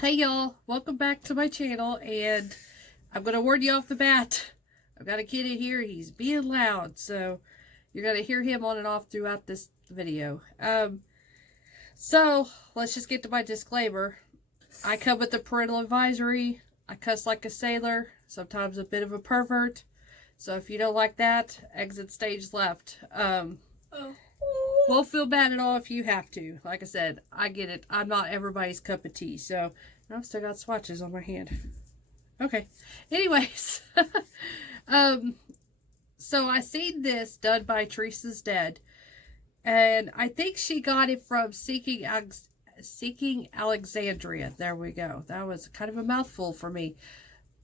Hey y'all, welcome back to my channel, and I'm going to warn you off the bat. I've got a kid in here, he's being loud, so you're going to hear him on and off throughout this video. So, let's just get to my disclaimer. I come with a parental advisory, I cuss like a sailor, sometimes a bit of a pervert, so if you don't like that, exit stage left. Won't feel bad at all if you have to. Like I said, I get it. I'm not everybody's cup of tea. So, I've still got swatches on my hand. Okay. Anyways. So I seen this done by Theresa's Dead. And I think she got it from Seeking Alexandria. There we go. That was kind of a mouthful for me.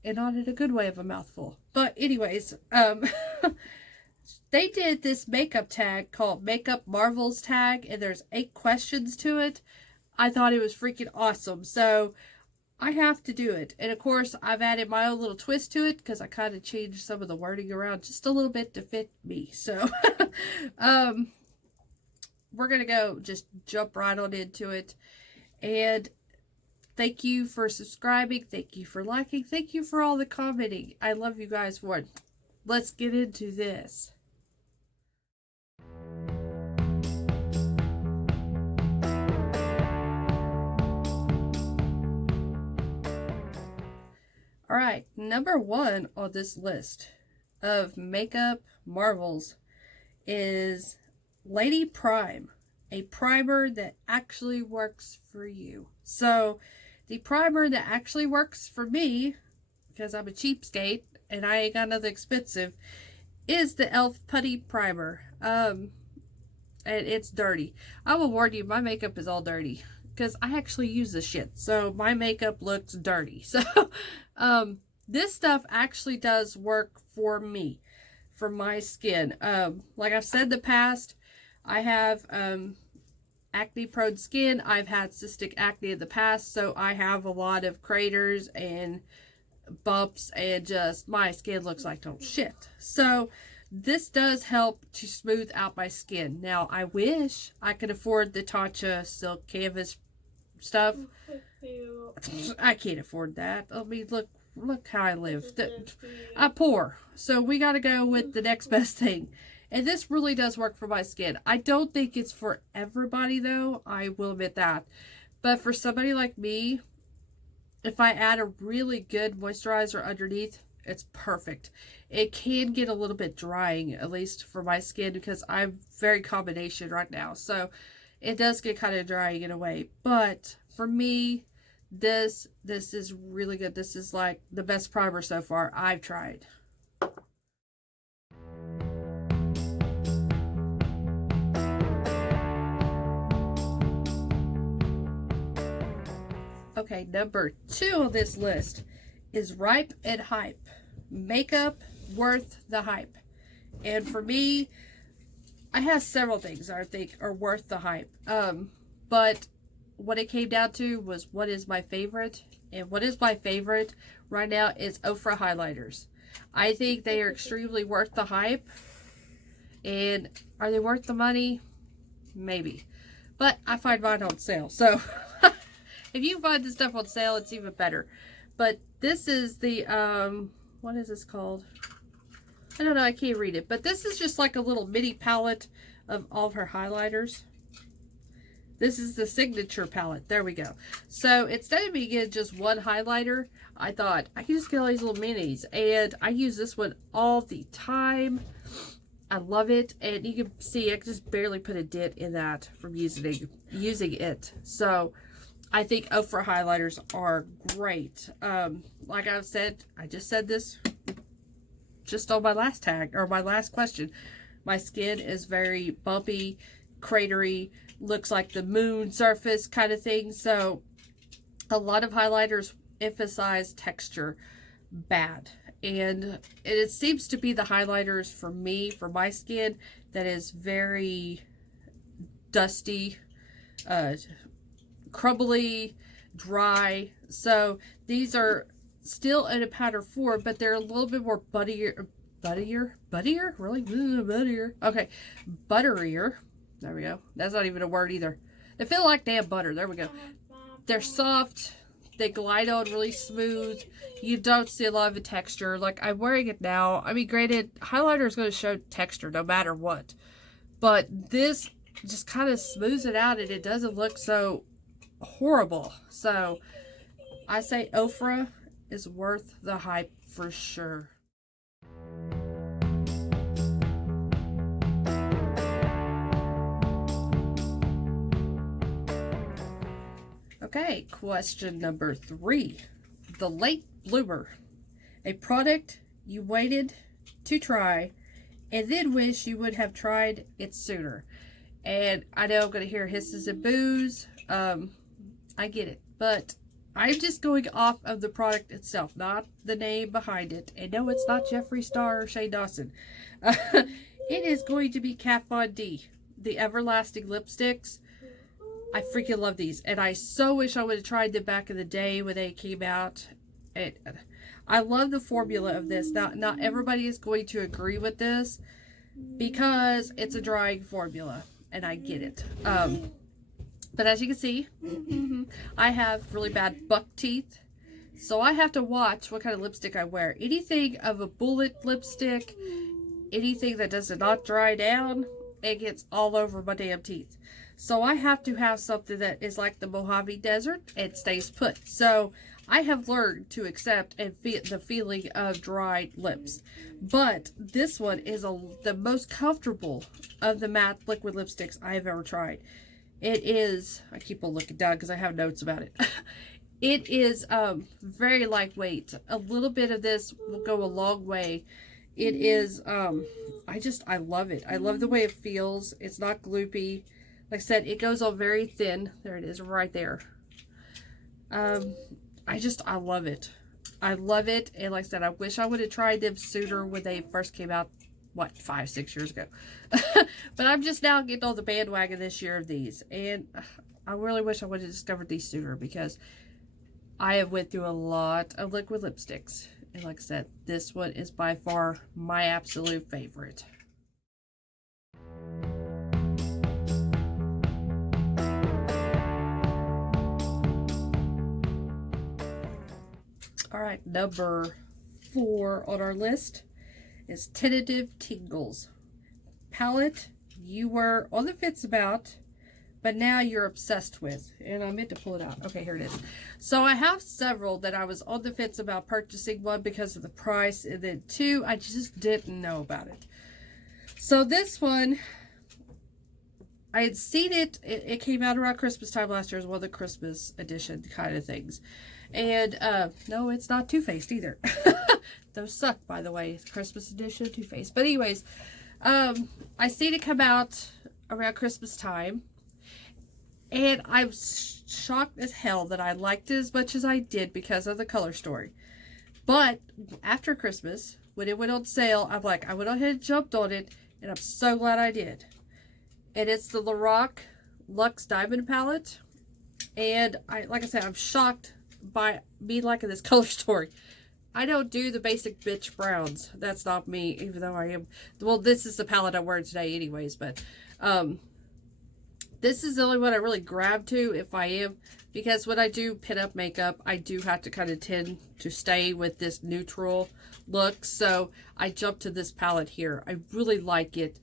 And not in a good way of a mouthful. But anyways, they did this makeup tag called Makeup Marvels tag, and there's 8 questions to it. I thought it was freaking awesome, so I have to do it. And of course, I've added my own little twist to it because I kind of changed some of the wording around just a little bit to fit me. So, we're going to just jump right on into it. And thank you for subscribing. Thank you for liking. Thank you for all the commenting. I love you guys for it. Let's get into this. Alright, number 1 on this list of makeup marvels is Lady Prime, a primer that actually works for you. So, the primer that actually works for me, because I'm a cheapskate and I ain't got nothing expensive, is the e.l.f. Putty Primer. And it's dirty. I will warn you, my makeup is all dirty because I actually use this shit. So my makeup looks dirty. So this stuff actually does work for me, for my skin. Like I've said in the past, I have acne prone skin. I've had cystic acne in the past, so I have a lot of craters and bumps, and just my skin looks like total shit. So this does help to smooth out my skin. Now I wish I could afford the Tatcha silk canvas stuff. I can't afford that. I mean, look how I live. I'm poor, so we got to go with the next best thing. And this really does work for my skin. I don't think it's for everybody though, I will admit that. But for somebody like me, if I add a really good moisturizer underneath, it's perfect. It can get a little bit drying, at least for my skin, because I'm very combination right now. So it does get kind of drying in a way. But for me, this is really good. This is like the best primer so far I've tried. Okay, number 2 on this list is Ripe and Hype. Makeup worth the hype. And for me, I have several things I think are worth the hype. But what it came down to was what is my favorite. And what is my favorite right now is Ofra highlighters. I think they are extremely worth the hype. And are they worth the money? Maybe. But I find mine on sale. So if you find this stuff on sale, it's even better. But this is the, what is this called? I don't know, I can't read it. But this is just like a little mini palette of all of her highlighters. This is the signature palette. There we go. So instead of me getting just one highlighter, I thought I can just get all these little minis. And I use this one all the time. I love it. And you can see I just barely put a dent in that from using it. So I think Ofra highlighters are great. Like I've said, I just said this just on my last tag, or my last question. My skin is very bumpy, cratery, looks like the moon surface kind of thing. So a lot of highlighters emphasize texture bad. And it seems to be the highlighters for me, for my skin, that is very dusty, crumbly, dry. So these are still in a powder form, but they're a little bit more buttier, really? Buttier. Okay, butterier. There we go. That's not even a word either. They feel like damn butter. There we go. They're soft. They glide on really smooth. You don't see a lot of the texture. Like, I'm wearing it now. I mean, granted, highlighter is going to show texture no matter what. But this just kind of smooths it out and it doesn't look so horrible. So, I say Ofra is worth the hype for sure. Okay, question number 3. The late bloomer. A product you waited to try and then wish you would have tried it sooner. And I know I'm going to hear hisses and boos. I get it. But I'm just going off of the product itself, not the name behind it. And no, it's not Jeffree Star or Shane Dawson. It is going to be Kat Von D, the Everlasting Lipsticks. I freaking love these. And I so wish I would have tried them back in the day when they came out. And I love the formula of this. Now, not everybody is going to agree with this because it's a drying formula. And I get it. But as you can see, I have really bad buck teeth. So I have to watch what kind of lipstick I wear. Anything of a bullet lipstick, anything that does not dry down, it gets all over my damn teeth. So I have to have something that is like the Mojave Desert and stays put. So I have learned to accept and feel the feeling of dried lips. But this one is the most comfortable of the matte liquid lipsticks I have ever tried. It is, I keep on looking down because I have notes about it. It is very lightweight. A little bit of this will go a long way. It is, I love it. I love the way it feels. It's not gloopy. Like I said, it goes on very thin. There it is right there. I love it. I love it. And like I said, I wish I would have tried them sooner when they first came out. What, 5-6 years ago. But I'm just now getting on the bandwagon this year of these. And I really wish I would have discovered these sooner because I have went through a lot of liquid lipsticks. And like I said, this one is by far my absolute favorite. Alright, number 4 on our list is Tentative Tingles. Palette you were on the fence about, but now you're obsessed with. And I meant to pull it out. Okay, here it is. So I have several that I was on the fence about purchasing. One, because of the price, and then 2, I just didn't know about it. So this one, I had seen it. It came out around Christmas time last year as one of the Christmas edition kind of things. And, no, it's not Too Faced either. Those suck, by the way. Christmas edition, Too Faced. But anyways, I seen it come out around Christmas time. And I'm shocked as hell that I liked it as much as I did because of the color story. But after Christmas, when it went on sale, I'm like, I went ahead and jumped on it. And I'm so glad I did. And it's the Lorac Luxe Diamond Palette. And like I said, I'm shocked by me liking this color story. I don't do the basic bitch browns. That's not me, even though I am. Well, this is the palette I'm wearing today anyways, but this is the only one I really grab to if I am, because when I do pin up makeup, I do have to kind of tend to stay with this neutral look. So I jumped to this palette here. I really like it.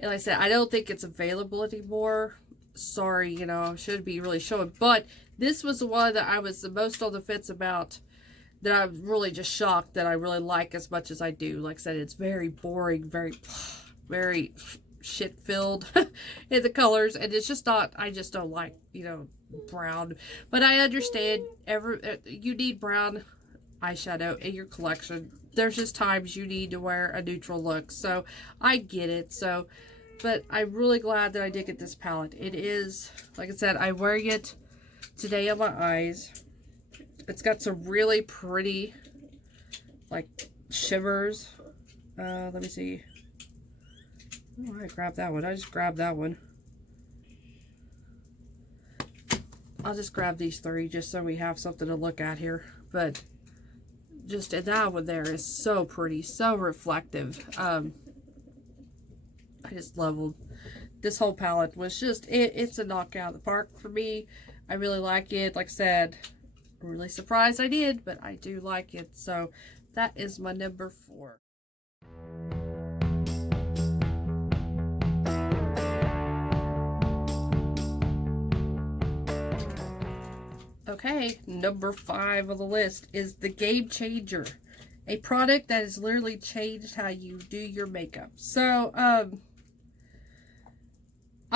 And like I said, I don't think it's available anymore. Sorry, you know, I should be really showing. But this was the one that I was the most on the fence about, that I'm really just shocked that I really like as much as I do. Like I said, it's very boring, very shit-filled in the colors. And it's just not, I just don't like, you know, brown. But I understand, you need brown eyeshadow in your collection. There's just times you need to wear a neutral look. So I get it. So, but I'm really glad that I did get this palette. It is, like I said, I'm wearing it today on my eyes. It's got some really pretty, like, shimmers. Let me see. Oh, I grabbed that one. I just grabbed that one. I'll just grab these 3 just so we have something to look at here. But just that one there is so pretty, so reflective. I just love them. This whole palette was just, it's a knockout of the park for me. I really like it. Like I said, really surprised I did, but I do like it. So that is my number 4. Okay, number 5 on the list is the Game Changer. A product that has literally changed how you do your makeup. So, I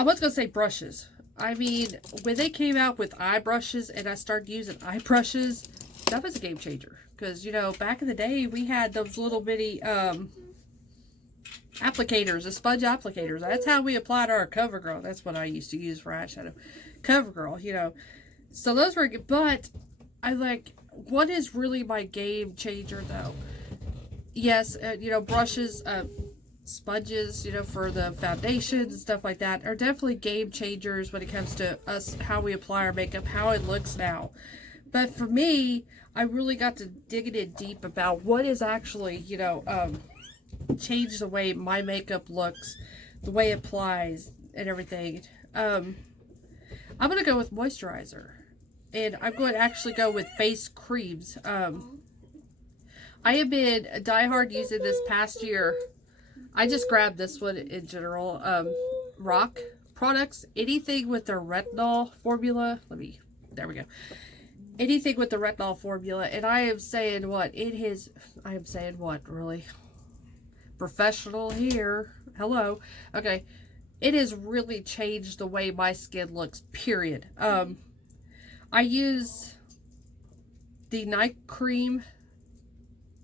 was going to say brushes. I mean, when they came out with eye brushes and I started using eye brushes, that was a game changer. Because, you know, back in the day, we had those little bitty applicators, the sponge applicators. That's how we applied our CoverGirl. That's what I used to use for eyeshadow. CoverGirl, you know. So those were good. But I like, what is really my game changer, though? Yes, you know, brushes, sponges, you know, for the foundations and stuff like that are definitely game changers when it comes to us, how we apply our makeup, how it looks now. But for me, I really got to digging in deep about what is actually, you know, changed the way my makeup looks, the way it applies and everything. I'm going to go with moisturizer. And I'm going to actually go with face creams. I have been diehard using this past year. I just grabbed this one in general. Rock products. Anything with their retinol formula. There we go. Anything with the retinol formula. And I am saying what? I am saying what, really? Professional here. Hello. Okay. It has really changed the way my skin looks, period. I use the night cream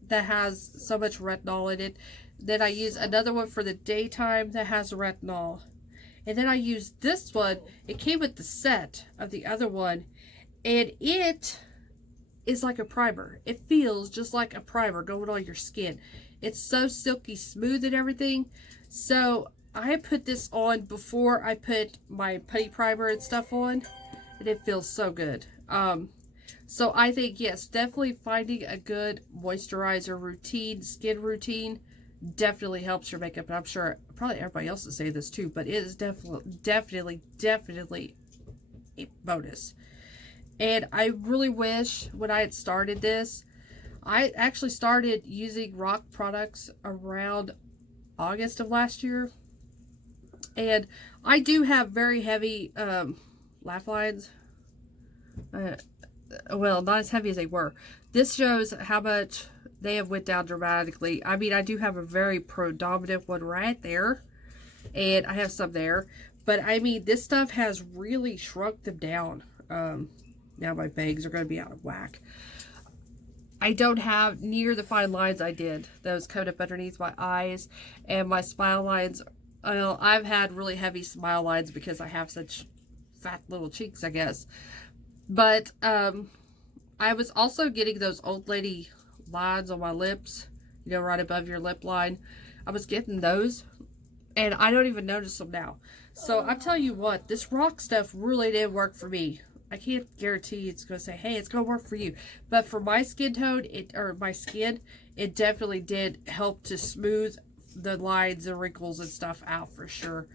that has so much retinol in it. Then I use another one for the daytime that has retinol. And then I use this one. It came with the set of the other one. And it is like a primer. It feels just like a primer going on your skin. It's so silky smooth and everything. So I put this on before I put my putty primer and stuff on. And it feels so good. So I think, yes, definitely finding a good moisturizer routine, skin routine, definitely helps your makeup. And I'm sure probably everybody else will say this too, but it is definitely a bonus. And I really wish when I had started this, I actually started using Rock products around August of last year. And I do have very heavy laugh lines. Well, not as heavy as they were. This shows how much they have went down dramatically. I mean, I do have a very predominant one right there. And I have some there. But, I mean, this stuff has really shrunk them down. Now my bangs are going to be out of whack. I don't have near the fine lines I did. Those coming up underneath my eyes. And my smile lines. Well, I've had really heavy smile lines because I have such fat little cheeks, I guess. But I was also getting those old lady lines on my lips, you know, right above your lip line. I was getting those, and I don't even notice them now. So I'll tell you what, this Rock stuff really did work for me. I can't guarantee it's going to say, hey, it's going to work for you. But for my skin tone, it definitely did help to smooth the lines and wrinkles and stuff out for sure.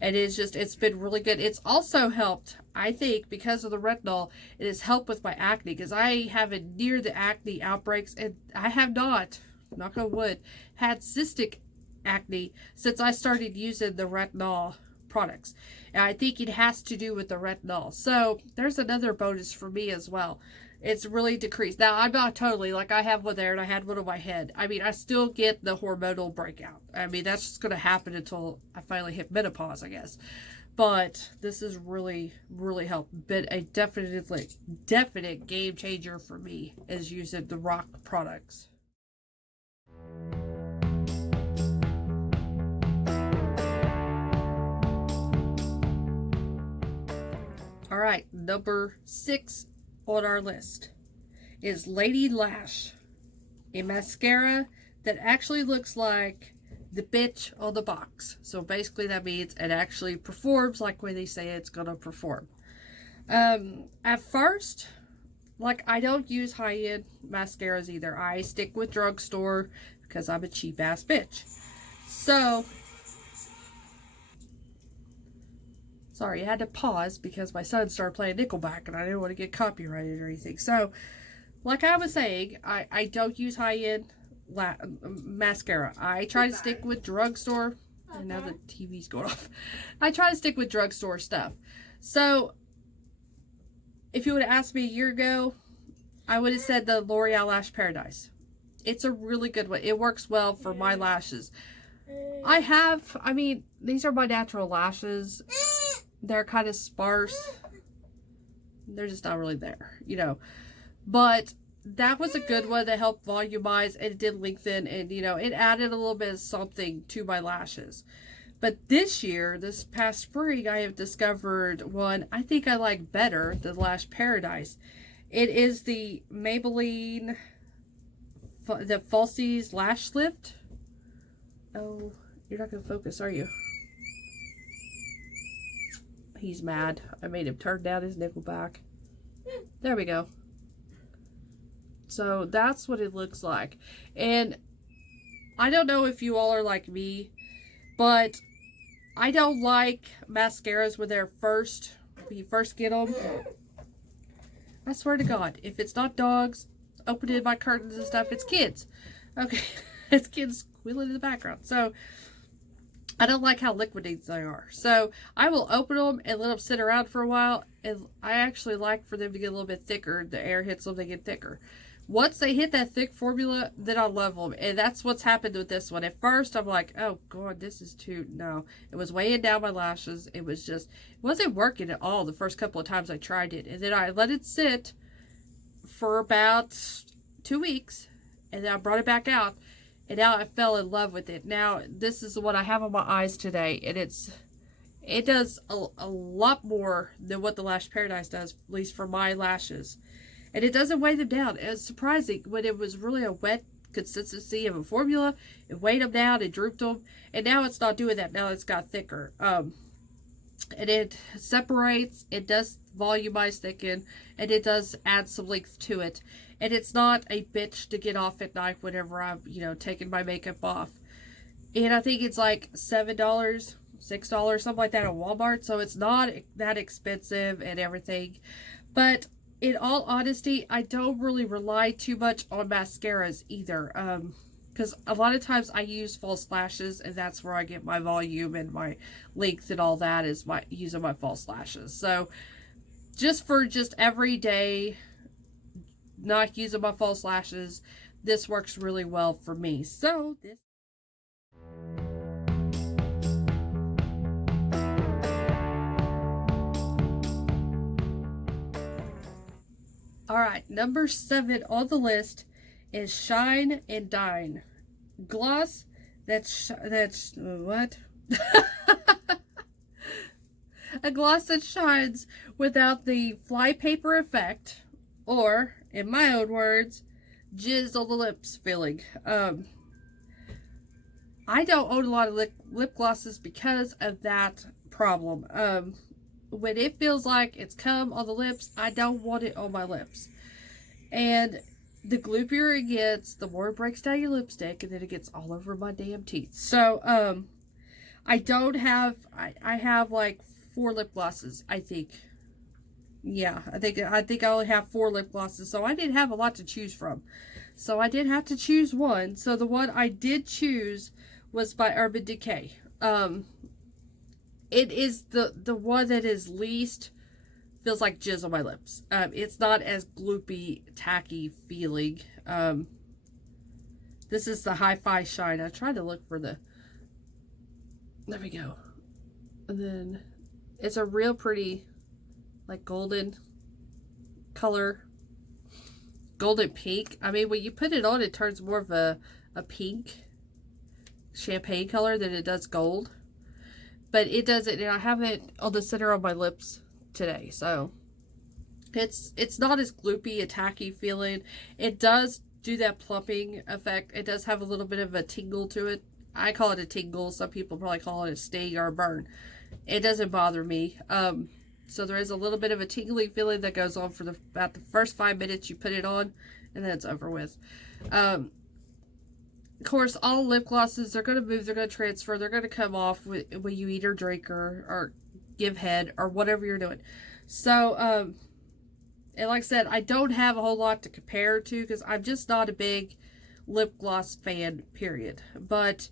And it's been really good. It's also helped, I think, because of the retinol, it has helped with my acne. Because I haven't near the acne outbreaks. And I have not, knock on wood, had cystic acne since I started using the retinol products. And I think it has to do with the retinol. So there's another bonus for me as well. It's really decreased. Now, I'm not totally, like I have one there and I had one on my head. I mean, I still get the hormonal breakout. I mean, that's just going to happen until I finally hit menopause, I guess. But this is really helped. Been a definite game changer for me is using the Rock products. All right, number 6 on our list is Lady Lash, a mascara that actually looks like the bitch on the box. So basically that means it actually performs like when they say it's gonna perform. At first, like, I don't use high-end mascaras either. I stick with drugstore because I'm a cheap ass bitch. Sorry, I had to pause because my son started playing Nickelback and I didn't want to get copyrighted or anything. So, like I was saying, I don't use high-end mascara. I try to stick with drugstore. And now the TV's going off. I try to stick with drugstore stuff. So, if you would have asked me a year ago, I would have said the L'Oreal Lash Paradise. It's a really good one. It works well for my lashes. I mean, these are my natural lashes. They're kind of sparse. They're just not really there, you know. But that was a good one that helped volumize and it did lengthen and, you know, it added a little bit of something to my lashes. But this year, this past spring, I have discovered one I think I like better than Lash Paradise. It is the Maybelline, the Falsies Lash Lift. Oh, you're not going to focus, are you? He's mad. I made him turn down his Nickelback. There we go. So that's what it looks like. And I don't know if you all are like me, but I don't like mascaras when they're when you first get them. I swear to God, if it's not dogs opening my curtains and stuff, it's kids. Okay, it's kids squealing in the background. So I don't like how liquidy they are. So I will open them and let them sit around for a while. And I actually like for them to get a little bit thicker. The air hits them, they get thicker. Once they hit that thick formula, then I love them. And that's what's happened with this one. At first, I'm like, oh, God, this is too... No. It was weighing down my lashes. It was just... It wasn't working at all the first couple of times I tried it. And then I let it sit for about 2 weeks. And then I brought it back out. And now I fell in love with it. Now, this is what I have on my eyes today. And it does a lot more than what the Lash Paradise does, at least for my lashes. And it doesn't weigh them down. It was surprising when it was really a wet consistency of a formula. It weighed them down, it drooped them. And now it's not doing that. Now it's got thicker. And it separates, it does volumize, thicken, and it does add some length to it. And it's not a bitch to get off at night whenever I'm, you know, taking my makeup off. And I think it's like $7, $6, something like that at Walmart. So it's not that expensive and everything. But in all honesty, I don't really rely too much on mascaras either. Because a lot of times I use false lashes, and that's where I get my volume and my length and all that is using my false lashes. So just for everyday, not using my false lashes, this works really well for me. So this... Alright, number 7 on the list is Shine and Dine. Gloss that's what? A gloss that shines without the flypaper effect, or, in my own words, jizz on the lips feeling. I don't own a lot of lip glosses because of that problem. When it feels like it's cum on the lips, I don't want it on my lips. And the gloopier it gets, the more it breaks down your lipstick, and then it gets all over my damn teeth. So, I have like 4 lip glosses, I think. Yeah, I think I only have 4 lip glosses, so I didn't have a lot to choose from. So I did have to choose one. So the one I did choose was by Urban Decay. It is the one that is least feels like jizz on my lips. It's not as gloopy, tacky feeling. This is the Hi-Fi Shine. I tried to look for the... There we go. And then it's a real pretty, like, golden color. Golden pink. I mean, when you put it on, it turns more of a pink champagne color than it does gold. But it doesn't, and I have it on the center of my lips today, so it's not as gloopy, a tacky feeling. It does do that plumping effect. It does have a little bit of a tingle to it. I call it a tingle. Some people probably call it a sting or a burn. It doesn't bother me. So there is a little bit of a tingling feeling that goes on for about the first 5 minutes you put it on, and then it's over with. Of course, all lip glosses, they're going to move, they're going to transfer, they're going to come off when you eat or drink or give head or whatever you're doing. So, and like I said, I don't have a whole lot to compare to because I'm just not a big lip gloss fan, period. But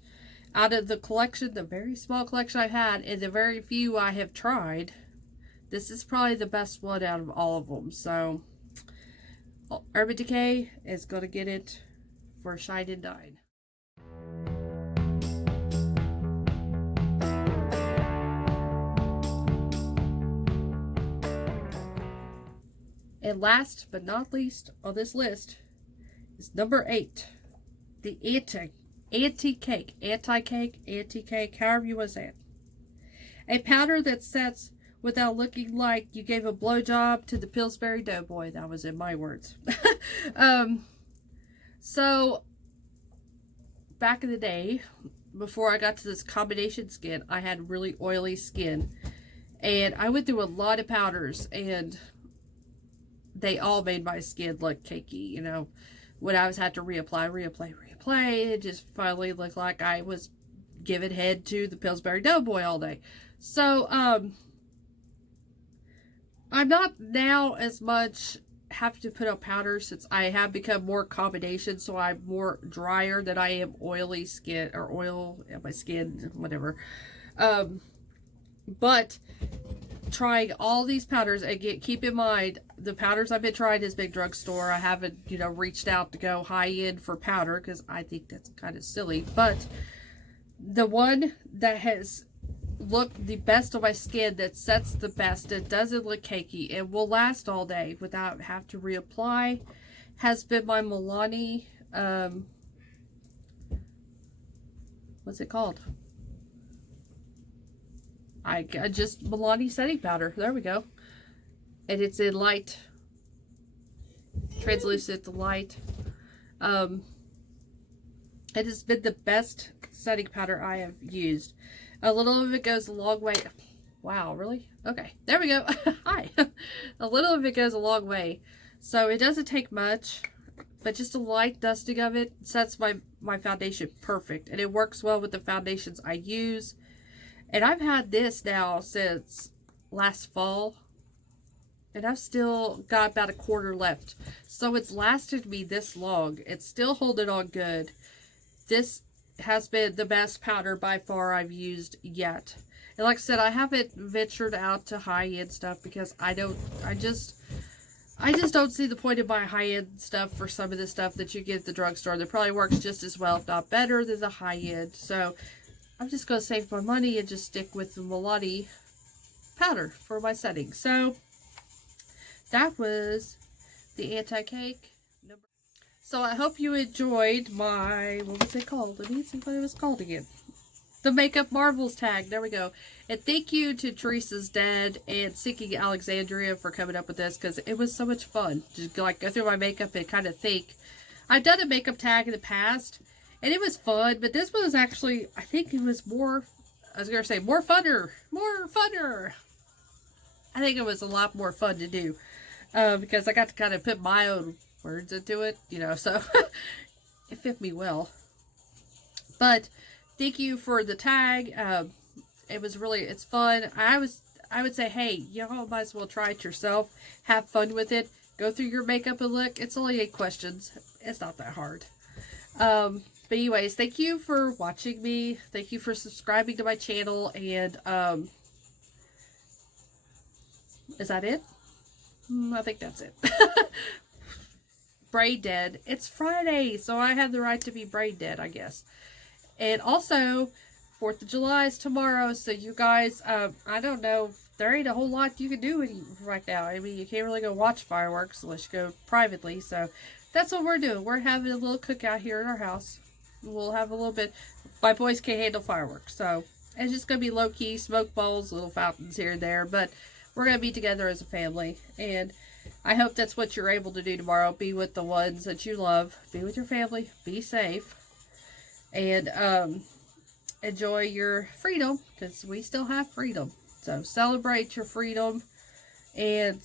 out of the collection, the very small collection I've had, and the very few I have tried, this is probably the best one out of all of them. So, Urban Decay is going to get it for Shine and Dine. And last but not least on this list is number 8, the anti-cake, however you want to say it. A powder that sets without looking like you gave a blowjob to the Pillsbury Doughboy. That was in my words. So, back in the day, before I got to this combination skin, I had really oily skin. And I went through a lot of powders, and they all made my skin look cakey, you know. When I was had to reapply, it just finally looked like I was giving head to the Pillsbury Doughboy all day. So, I'm not now as much having to put on powder since I have become more combination, so I'm more drier than I am oily skin, or oil in my skin, whatever. But trying all these powders, and keep in mind, the powders I've been trying is big drugstore. I haven't, you know, reached out to go high end for powder because I think that's kind of silly. But the one that has looked the best on my skin, that sets the best, it doesn't look cakey, it will last all day without have to reapply, has been my Milani, what's it called? I just Milani setting powder. There we go. And it's in light, translucent light. It has been the best setting powder I have used. A little of it goes a long way. Wow, really? Okay, there we go. Hi. A little of it goes a long way. So it doesn't take much, but just a light dusting of it sets my foundation perfect. And it works well with the foundations I use. And I've had this now since last fall, and I've still got about a quarter left. So it's lasted me this long. It's still holding on good. This has been the best powder by far I've used yet. And like I said, I haven't ventured out to high-end stuff because I just don't see the point of buying high-end stuff for some of the stuff that you get at the drugstore. That probably works just as well, if not better, than the high-end. So I'm just going to save my money and just stick with the Milani powder for my setting. So that was the anti-cake. So I hope you enjoyed my, what was it called? Let me see what it was called again. The Makeup Marvels tag. There we go. And thank you to Theresa's dad and Seeking Alexandria for coming up with this, because it was so much fun. Just like go through my makeup and kind of think. I've done a makeup tag in the past, and it was fun, but this was actually, I think it was more, I was going to say more funner. I think it was a lot more fun to do, because I got to kind of put my own words into it, you know, so it fit me well. But thank you for the tag. It was really, it's fun. I would say, hey, y'all might as well try it yourself. Have fun with it. Go through your makeup and look. It's only 8 questions. It's not that hard. But anyways, thank you for watching me. Thank you for subscribing to my channel. And is that it? I think that's it. Brain dead. It's Friday, so I have the right to be brain dead, I guess. And also, 4th of July is tomorrow, so you guys, I don't know, there ain't a whole lot you can do right now. I mean, you can't really go watch fireworks unless you go privately, so that's what we're doing. We're having a little cookout here at our house. We'll have a little bit. My boys can't handle fireworks, so it's just going to be low-key, smoke bowls, little fountains here and there, but we're going to be together as a family, and I hope that's what you're able to do tomorrow. Be with the ones that you love. Be with your family. Be safe. And enjoy your freedom, because we still have freedom. So celebrate your freedom, and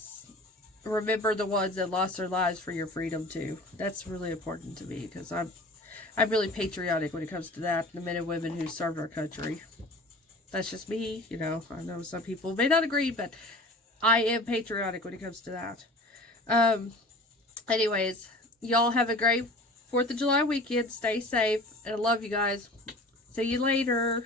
remember the ones that lost their lives for your freedom too. That's really important to me, because I'm really patriotic when it comes to that. The men and women who served our country. That's just me, you know. I know some people may not agree, but I am patriotic when it comes to that. Anyways, y'all have a great 4th of July weekend. Stay safe. And I love you guys. See you later.